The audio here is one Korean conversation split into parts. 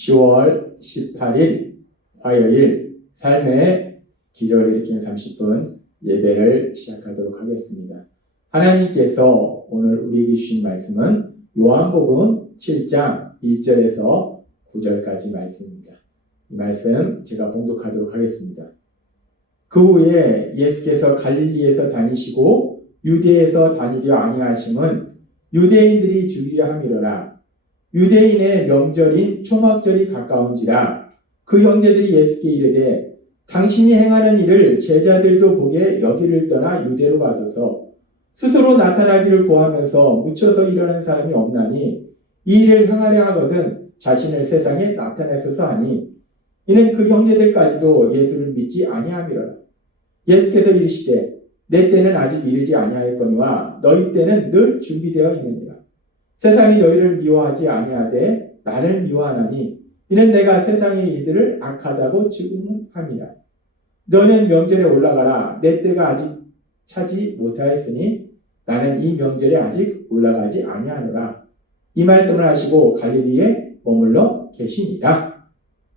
10월 18일 화요일 삶의 기적을 일으키는 30분 예배를 시작하도록 하겠습니다. 하나님께서 오늘 우리에게 주신 말씀은 요한복음 7장 1절에서 9절까지 말씀입니다. 이 말씀 제가 봉독하도록 하겠습니다. 그 후에 예수께서 갈릴리에서 다니시고 유대에서 다니려 아니하심은 유대인들이 죽이려 함이로라. 유대인의 명절인 초막절이 가까운지라. 그 형제들이 예수께 이르되 당신이 행하는 일을 제자들도 보게 여기를 떠나 유대로 가소서. 스스로 나타나기를 구하면서 묻혀서 일어난 사람이 없나니 이 일을 행하려 하거든 자신을 세상에 나타내소서 하니 이는 그 형제들까지도 예수를 믿지 아니함이로라. 예수께서 이르시되 내 때는 아직 이르지 아니하였거니와 너희 때는 늘 준비되어 있느니라. 세상이 너희를 미워하지 아니하되 나를 미워하나니 이는 내가 세상의 일들을 악하다고 증언함이라. 너는 명절에 올라가라. 내 때가 아직 차지 못하였으니 나는 이 명절에 아직 올라가지 아니하노라. 이 말씀을 하시고 갈릴리에 머물러 계시니라.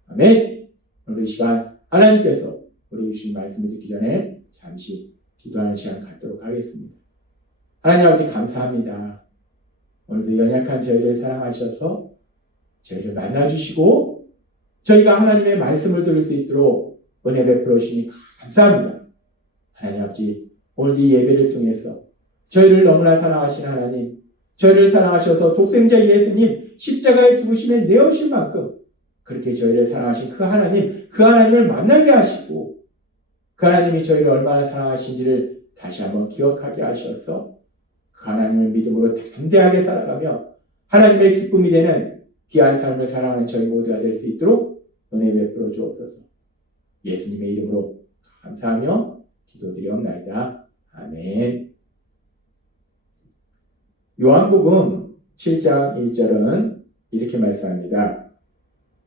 아멘. 오늘 이 시간 하나님께서 우리 주신 말씀을 듣기 전에 잠시 기도하는 시간 갖도록 하겠습니다. 하나님 아버지 감사합니다. 오늘도 연약한 저희를 사랑하셔서 저희를 만나주시고 저희가 하나님의 말씀을 들을 수 있도록 은혜 베풀어 주시니 감사합니다. 하나님 아버지 오늘 이 예배를 통해서 저희를 너무나 사랑하신 하나님, 저희를 사랑하셔서 독생자 예수님 십자가에 죽으심에 내어오신 만큼 그렇게 저희를 사랑하신 그 하나님을 만나게 하시고 그 하나님이 저희를 얼마나 사랑하신지를 다시 한번 기억하게 하셔서 그 하나님을 믿음으로 담대하게 살아가며 하나님의 기쁨이 되는 귀한 삶을 살아가는 저희 모두가 될 수 있도록 은혜 베풀어 주옵소서. 예수님의 이름으로 감사하며 기도드리옵나이다. 아멘. 요한복음 7장 1절은 이렇게 말씀합니다.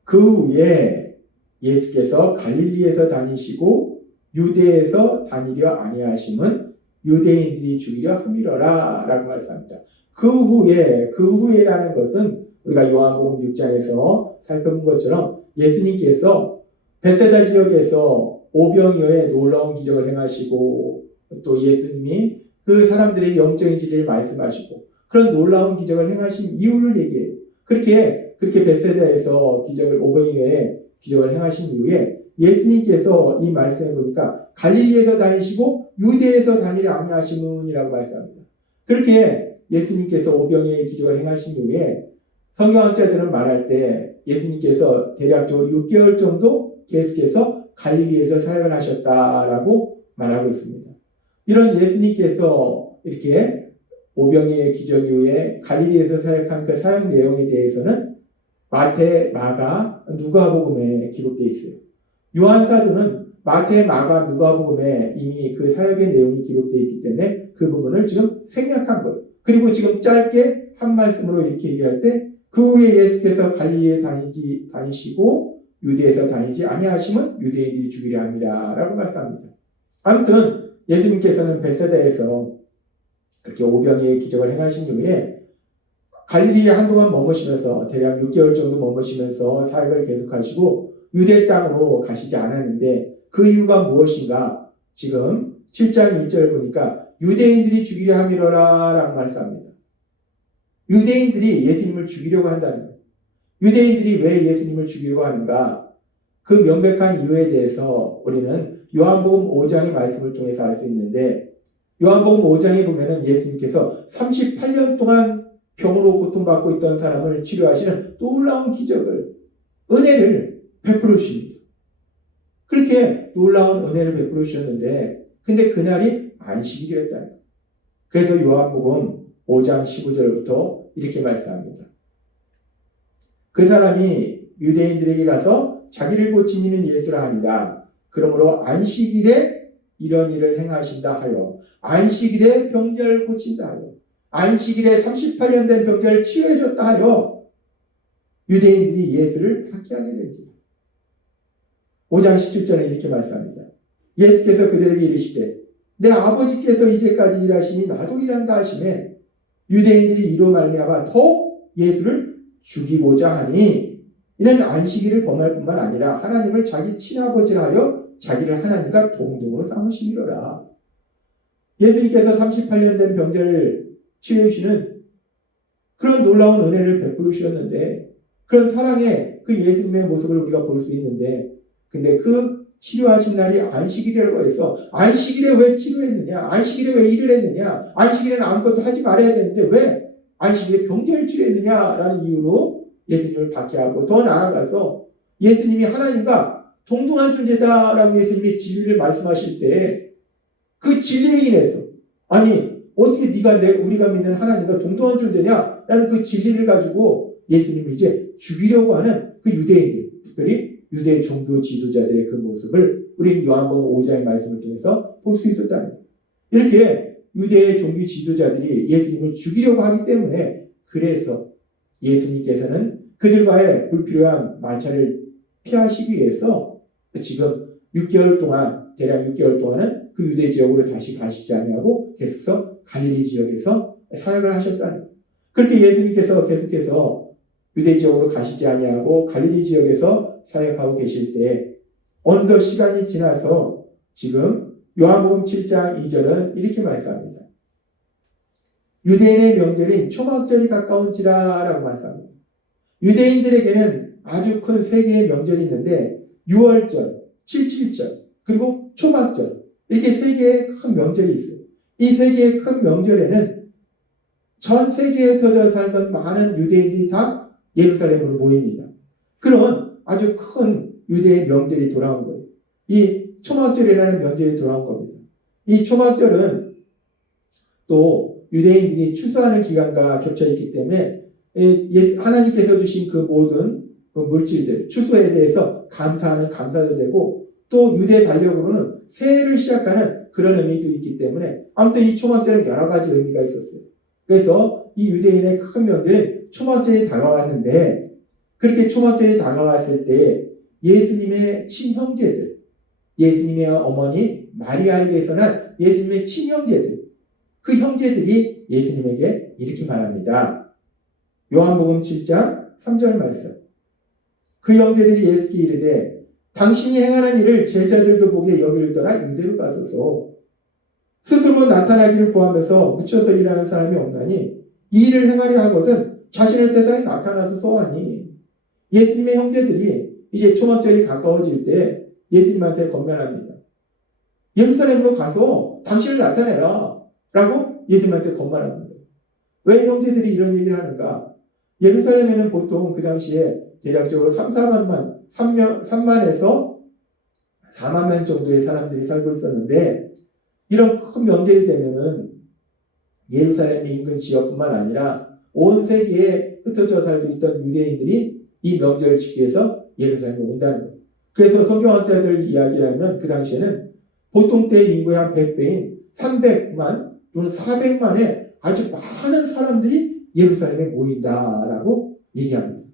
그 후에 예수께서 갈릴리에서 다니시고 유대에서 다니려 아니하심은 유대인들이 죽이려 함이로라 라고 말씀합니다. 그 후에라는 것은 우리가 요한복음 6장에서 살펴본 것처럼 예수님께서 벳세다 지역에서 오병이어의 놀라운 기적을 행하시고 또 예수님이 그 사람들의 영적인 진리를 말씀하시고 그런 놀라운 기적을 행하신 이유를 얘기해요. 그렇게 벳세다에서 오병이어의 기적을 행하신 이후에 예수님께서 이 말씀해 보니까 갈릴리에서 다니시고 유대에서 다니려 아니하심은이라고 말씀합니다. 그렇게 예수님께서 오병이어의 기적을 행하신 이후에 성경학자들은 말할 때 예수님께서 대략적으로 6개월 정도 계속해서 갈릴리에서 사역을 하셨다라고 말하고 있습니다. 이런 예수님께서 이렇게 오병이어의 기적 이후에 갈릴리에서 사역한 그 사역 내용에 대해서는 마태, 마가, 누가복음에 기록되어 있어요. 요한사도는 마태, 마가, 누가복음에 이미 그 사역의 내용이 기록되어 있기 때문에 그 부분을 지금 생략한 거예요. 그리고 지금 짧게 한 말씀으로 이렇게 얘기할 때 그 후에 예수께서 갈릴리에 다니시고 유대에서 다니지 아니하심은 유대인들이 죽이려 합니다 라고 말씀합니다. 아무튼 예수님께서는 벳세다에서 그렇게 오병이어의 기적을 행하신 이후에 갈릴리에 한동안 머무시면서 대략 6개월 정도 머무시면서 사역을 계속하시고 유대 땅으로 가시지 않았는데 그 이유가 무엇인가? 지금 7장 1절 보니까 유대인들이 죽이려 함이로라 라고 말씀합니다. 유대인들이 예수님을 죽이려고 한다는 거예요. 유대인들이 왜 예수님을 죽이려고 하는가? 그 명백한 이유에 대해서 우리는 요한복음 5장의 말씀을 통해서 알 수 있는데 요한복음 5장에 보면은 예수님께서 38년 동안 병으로 고통받고 있던 사람을 치료하시는 놀라운 기적을, 은혜를 베풀어 주십니다. 그렇게 놀라운 은혜를 베풀어 주셨는데, 근데 그날이 안식일이었다는 거예요. 그래서 요한복음 5장 15절부터 이렇게 말씀합니다. 그 사람이 유대인들에게 가서 자기를 고친 이는 예수라 하니라. 그러므로 안식일에 이런 일을 행하신다 하여, 안식일에 병자를 고친다 하여, 안식일에 38년 된 병자를 치유해줬다 하여 유대인들이 예수를 박해하게 되지. 5장 17절에 이렇게 말씀합니다. 예수께서 그들에게 이르시되 내 아버지께서 이제까지 일하시니 나도 일한다 하시매 유대인들이 이로 말미암아 더 예수를 죽이고자 하니 이는 안식일을 범할 뿐만 아니라 하나님을 자기 친아버지라 하여 자기를 하나님과 동등으로 삼으시리라. 예수님께서 38년 된 병자를 치유해 주시는 그런 놀라운 은혜를 베풀어 주셨는데, 그런 사랑의 그 예수님의 모습을 우리가 볼 수 있는데, 근데 그 치료하신 날이 안식일이라고 해서 안식일에 왜 치료했느냐, 안식일에 왜 일을 했느냐, 안식일에는 아무것도 하지 말아야 되는데 왜 안식일에 병자를 치료했느냐라는 이유로 예수님을 박해하고, 더 나아가서 예수님이 하나님과 동등한 존재다라고 예수님이 진리를 말씀하실 때 그 진리에 인해서, 아니 어떻게 우리가 믿는 하나님과 동등한 존재냐 라는 그 진리를 가지고 예수님이 이제 죽이려고 하는 그 유대인들, 특별히 유대 종교 지도자들의 그 모습을 우리 요한복음 5장의 말씀을 통해서 볼 수 있었다는 거예요. 이렇게 유대의 종교 지도자들이 예수님을 죽이려고 하기 때문에, 그래서 예수님께서는 그들과의 불필요한 마찰을 피하시기 위해서 지금 6개월 동안, 대략 6개월 동안은 그 유대 지역으로 다시 가시지 아니하고 계속해서 갈릴리 지역에서 사역을 하셨다는 거예요. 그렇게 예수님께서 계속해서 유대 지역으로 가시지 아니하고 갈릴리 지역에서 사역하고 계실 때 어느덧 시간이 지나서 지금 요한복음 7장 2절은 이렇게 말씀합니다. 유대인의 명절인 초막절이 가까운지라 라고 말씀합니다. 유대인들에게는 아주 큰 세 개의 명절이 있는데 6월절, 77절, 그리고 초막절, 이렇게 세 개의 큰 명절이 있어요. 이 세 개의 큰 명절에는 전 세계에 터져 살던 많은 유대인들이 다 예루살렘으로 모입니다. 그런 아주 큰 유대의 명절이 돌아온 거예요. 이 초막절이라는 명절이 돌아온 겁니다. 이 초막절은 또 유대인들이 추수하는 기간과 겹쳐 있기 때문에 하나님께서 주신 그 모든 그 물질들, 추수에 대해서 감사하는 감사도 되고, 또 유대 달력으로는 새해를 시작하는 그런 의미도 있기 때문에 아무튼 이 초막절은 여러 가지 의미가 있었어요. 그래서 이 유대인의 큰 명절인 초막절이 다가왔는데, 그렇게 초막절이 다가왔을 때 예수님의 친형제들, 예수님의 어머니 마리아에게서 난 예수님의 친형제들, 그 형제들이 예수님에게 이렇게 말합니다. 요한복음 7장 3절 말씀. 그 형제들이 예수께 이르되 당신이 행하는 일을 제자들도 보게 여기를 떠나 유대로 가소서. 스스로 나타나기를 구하면서 묻혀서 일하는 사람이 없나니 이 일을 행하려 하거든 자신의 세상에 나타나소서 하니. 예수님의 형제들이 이제 초막절이 가까워질 때 예수님한테 건면합니다. 예루살렘으로 가서 당신을 나타내라 라고 예수님한테 건면합니다. 왜 형제들이 이런 얘기를 하는가? 예루살렘에는 보통 그 당시에 대략적으로 3만에서 4만 명 정도의 사람들이 살고 있었는데, 이런 큰 명절이 되면은 예루살렘의 인근 지역뿐만 아니라 온 세계에 흩어져 살고 있던 유대인들이 이 명절을 지키기 위해서 예루살렘에 온다는 거예요. 그래서 성경학자들 이야기라면 그 당시에는 보통 때 인구의 한 100배인 300만 또는 400만의 아주 많은 사람들이 예루살렘에 모인다라고 얘기합니다.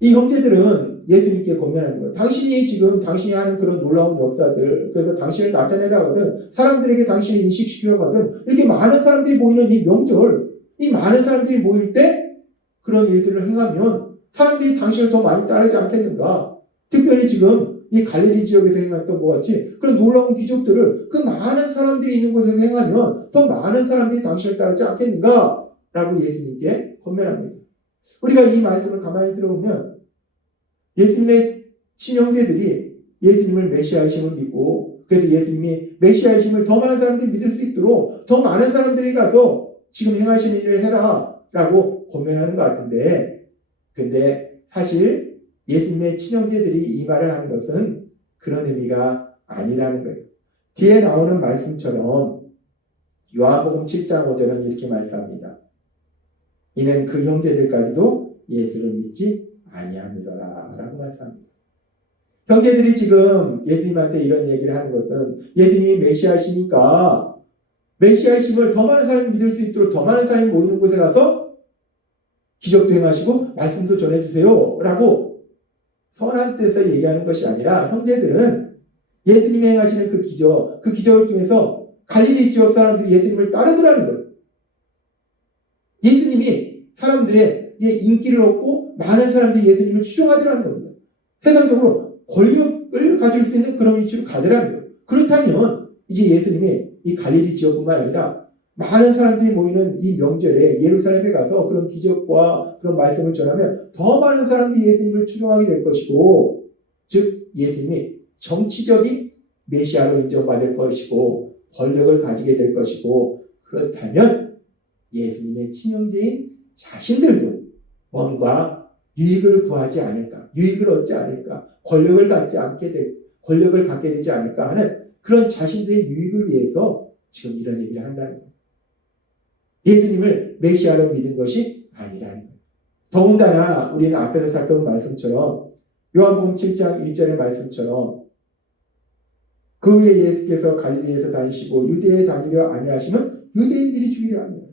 이 형제들은 예수님께 건면하는 거예요. 당신이 하는 그런 놀라운 역사들, 그래서 당신을 나타내라고 하든 사람들에게 당신을 인식시키려고 하든 이렇게 많은 사람들이 모이는 이 명절, 이 많은 사람들이 모일 때 그런 일들을 행하면 사람들이 당신을 더 많이 따르지 않겠는가? 특별히 지금 이 갈릴리 지역에서 행했던 것 같이 그런 놀라운 기적들을 그 많은 사람들이 있는 곳에서 행하면 더 많은 사람들이 당신을 따르지 않겠는가? 라고 예수님께 건면합니다. 우리가 이 말씀을 가만히 들어보면 예수님의 친형제들이 예수님을 메시아이심을 믿고, 그래서 예수님이 메시아이심을 더 많은 사람들이 믿을 수 있도록 더 많은 사람들이 가서 지금 행하시는 일을 해라 라고 권면하는 것 같은데, 근데 사실 예수님의 친형제들이 이 말을 하는 것은 그런 의미가 아니라는 거예요. 뒤에 나오는 말씀처럼 요한복음 7장 5절은 이렇게 말씀합니다. 이는 그 형제들까지도 예수를 믿지 아니하니라 라고 말씀합니다. 형제들이 지금 예수님한테 이런 얘기를 하는 것은 예수님이 메시아시니까 메시아이심을 더 많은 사람이 믿을 수 있도록 더 많은 사람이 모이는 곳에 가서 기적도 행하시고 말씀도 전해주세요 라고 선한 뜻에서 얘기하는 것이 아니라, 형제들은 예수님이 행하시는 그 기적을 통해서 갈릴리 지역 사람들이 예수님을 따르더라는 거예요. 예수님이 사람들의 인기를 얻고 많은 사람들이 예수님을 추종하더라는 겁니다. 세상적으로 권력을 가질 수 있는 그런 위치로 가더라는 거예요. 그렇다면 이제 예수님이 이 갈릴리 지역뿐만 아니라 많은 사람들이 모이는 이 명절에 예루살렘에 가서 그런 기적과 그런 말씀을 전하면 더 많은 사람들이 예수님을 추종하게 될 것이고, 즉 예수님이 정치적인 메시아로 인정받을 것이고 권력을 가지게 될 것이고, 그렇다면 예수님의 친형제인 자신들도 뭔가 유익을 구하지 않을까, 유익을 얻지 않을까, 권력을 갖게 되지 않을까 하는 그런 자신들의 유익을 위해서 지금 이런 얘기를 한다는 거예요. 예수님을 메시아로 믿은 것이 아니라는 거예요. 더군다나 우리는 앞에서 살펴본 말씀처럼 요한복음 7장 1절의 말씀처럼 그 후에 예수께서 갈릴리에서 다니시고 유대에 다니려 아니하시면 유대인들이 죽이려 합니다.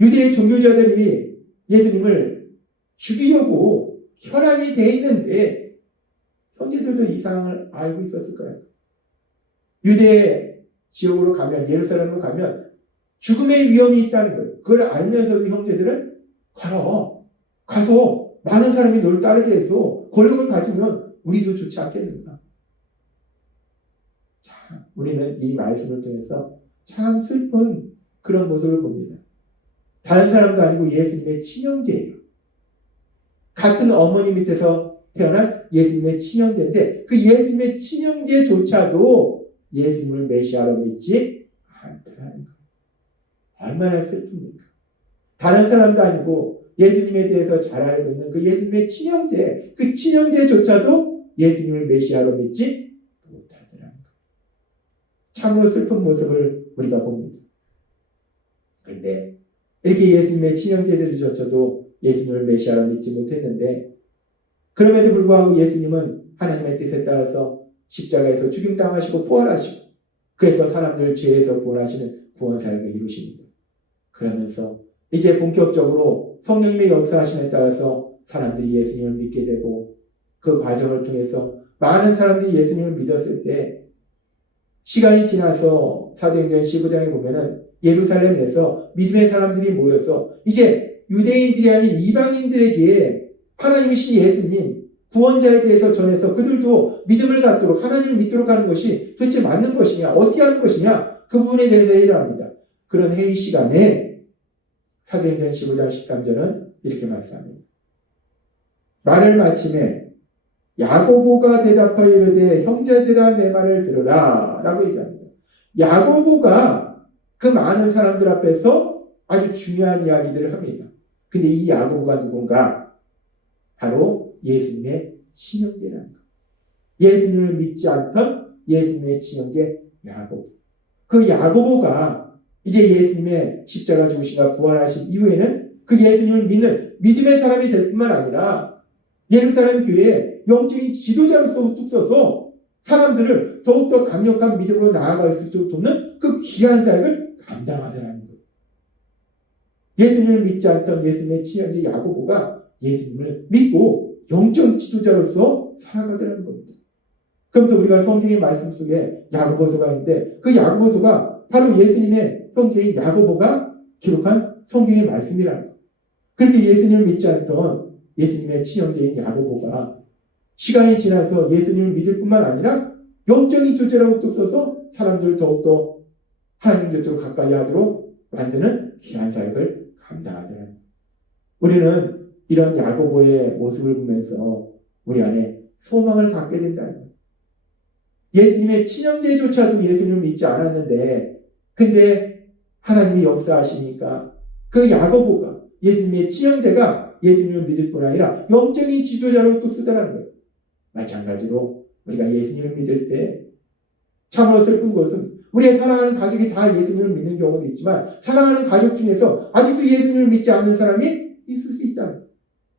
유대의 종교자들이 예수님을 죽이려고 혈안이 돼 있는데 형제들도 이 상황을 알고 있었을 거예요. 유대 지역으로 가면, 예루살렘으로 가면 죽음의 위험이 있다는 거예요. 그걸 알면서도 형제들은 가서 많은 사람이 너를 따르게 해서 권력을 가지면 우리도 좋지 않겠는가. 참, 우리는 이 말씀을 통해서 참 슬픈 그런 모습을 봅니다. 다른 사람도 아니고 예수님의 친형제예요. 같은 어머니 밑에서 태어난 예수님의 친형제인데 그 예수님의 친형제조차도 예수님을 메시아로 믿지 않더라는 거예요. 얼마나 슬픕니까? 다른 사람도 아니고 예수님에 대해서 잘 알고 있는 그 예수님의 친형제, 그 친형제조차도 예수님을 메시아로 믿지 못하더라는 거예요. 참으로 슬픈 모습을 우리가 봅니다. 그런데 이렇게 예수님의 친형제들조차도 예수님을 메시아로 믿지 못했는데 그럼에도 불구하고 예수님은 하나님의 뜻에 따라서 십자가에서 죽임당하시고 부활하시고 그래서 사람들을 죄에서 구원하시는 구원사역을 이루십니다. 그러면서 이제 본격적으로 성령님의 역사하심에 따라서 사람들이 예수님을 믿게 되고 그 과정을 통해서 많은 사람들이 예수님을 믿었을 때 시간이 지나서 사도행전 15장에 보면은 예루살렘에서 믿음의 사람들이 모여서 이제 유대인들이 아닌 이방인들에게 하나님이신 예수님 구원자에 대해서 전해서 그들도 믿음을 갖도록 하나님을 믿도록 하는 것이 도대체 맞는 것이냐 어떻게 하는 것이냐 그 부분에 대해서 회의를 합니다. 그런 회의 시간에 사도행전 15장 13절은 이렇게 말씀합니다. 말을 마침에 야고보가 대답하여 이르되 형제들아 내 말을 들으라 라고 얘기합니다. 야고보가 그 많은 사람들 앞에서 아주 중요한 이야기들을 합니다. 근데 이 야고보가 누군가? 바로 예수님의 친형제라는 것. 예수님을 믿지 않던 예수님의 친형제 야고보. 그 야고보가 이제 예수님의 십자가 죽으심과 부활하신 이후에는 그 예수님을 믿는 믿음의 사람이 될 뿐만 아니라 예루살렘 교회에 영적인 지도자로서 뚝 서서 사람들을 더욱더 강력한 믿음으로 나아갈 수 있도록 돕는 그 귀한 사역을 감당하더라는 거예요. 예수님을 믿지 않던 예수님의 친형제 야고보가 예수님을 믿고 영적 지도자로서 살아가더라는 겁니다. 그러면서 우리가 성경의 말씀 속에 야고보서가 있는데 그 야고보서가 바로 예수님의 형제인 야고보가 기록한 성경의 말씀이라는 거예요. 그렇게 예수님을 믿지 않던 예수님의 친형제인 야고보가 시간이 지나서 예수님을 믿을 뿐만 아니라 영적인 조제라고 뚝 서서 사람들을 더욱더 하나님 곁으로 가까이 하도록 만드는 귀한 사역을 감당하더라는 거예요. 우리는 이런 야고보의 모습을 보면서 우리 안에 소망을 갖게 된다는 거예요. 예수님의 친형제조차도 예수님을 믿지 않았는데 근데 하나님이 역사하시니까 그 야고보가 예수님의 친형제가 예수님을 믿을 뿐 아니라 영적인 지도자로 뚝 서더라는 거예요. 마찬가지로 우리가 예수님을 믿을 때 참으로 슬픈 것은 우리의 사랑하는 가족이 다 예수님을 믿는 경우도 있지만 사랑하는 가족 중에서 아직도 예수님을 믿지 않는 사람이 있을 수 있다는 거예요.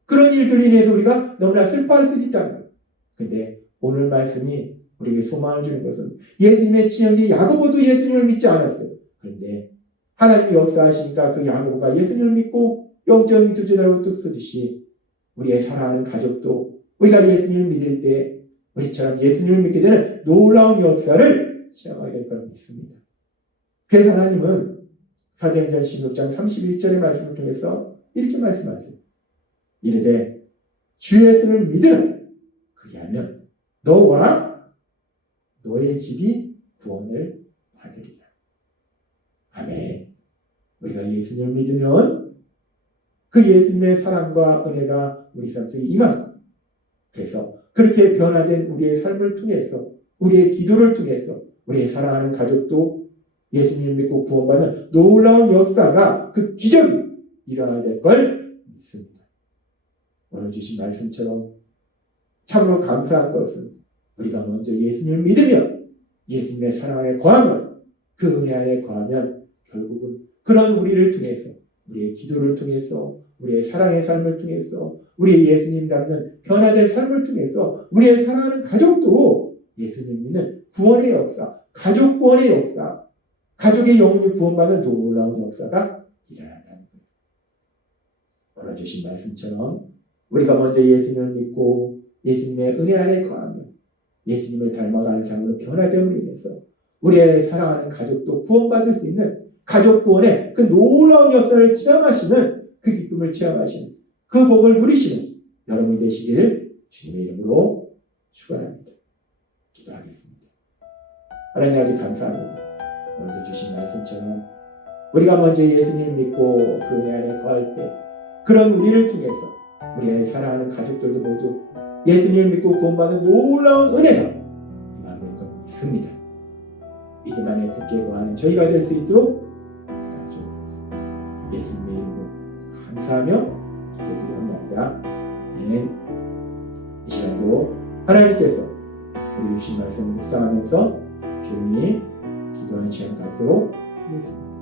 그런 일들로 인해서 우리가 너무나 슬퍼할 수 있다는 거예요. 근데 오늘 말씀이 우리에게 소망을 주는 것은 예수님의 친형제 야고보도 예수님을 믿지 않았어요. 그런데 하나님이 역사하시니까 그 야고보가 예수님을 믿고 영적인 지도자로 뚝 서듯이 우리의 사랑하는 가족도 우리가 예수님을 믿을 때 우리처럼 예수님을 믿게 되는 놀라운 역사를 시험하게 될 걸 믿습니다. 그래서 하나님은 사도행전 16장 31절의 말씀을 통해서 이렇게 말씀하세요. 이르되 주 예수를 믿으라. 그리하면 너와 너의 집이 구원을 받으리라. 아멘. 우리가 예수님을 믿으면 그 예수님의 사랑과 은혜가 우리 삶 속에 임합니다. 그래서 그렇게 변화된 우리의 삶을 통해서, 우리의 기도를 통해서 우리의 사랑하는 가족도 예수님을 믿고 구원받는 놀라운 역사가, 그 기적이 일어나야 될 걸 믿습니다. 오늘 주신 말씀처럼 참으로 감사한 것은 우리가 먼저 예수님을 믿으면, 예수님의 사랑 안에 거하면, 그 은혜 안에 거하면 결국은 그런 우리를 통해서, 우리의 기도를 통해서, 우리의 사랑의 삶을 통해서, 우리의 예수님 닮는 변화된 삶을 통해서 우리의 사랑하는 가족도 예수님 믿는 구원의 역사, 가족 구원의 역사, 가족의 영혼이 구원받는 놀라운 역사가 일어난다는 거예요. 오늘 주신 말씀처럼 우리가 먼저 예수님을 믿고 예수님의 은혜 안에 거하며 예수님을 닮아가는 삶으로 변화됨으로 인해서 우리의 사랑하는 가족도 구원받을 수 있는 가족 구원의 그 놀라운 역사를 체험하시는, 그 기쁨을 체험하시는, 그 복을 누리시는 여러분이 되시기를 주님의 이름으로 축원합니다. 기도하겠습니다. 하나님 아버지 감사합니다. 오늘도 주신 말씀처럼 우리가 먼저 예수님을 믿고 그 은혜 안에 거할 때 그런 우리를 통해서 우리의 사랑하는 가족들도 모두 예수님을 믿고 구원받는 놀라운 은혜가 임하게 될 것 믿습니다. 믿음 안에 굳게 거하는 저희가 될 수 있도록 감사해 주옵소서. 예수님의 이름으로 감사하며 기도드리옵나이다. 아멘. 이 시간도 하나님께서 우리 주신 말씀을 묵상하면서 조용히 기도하는 시간 갖도록 하겠습니다.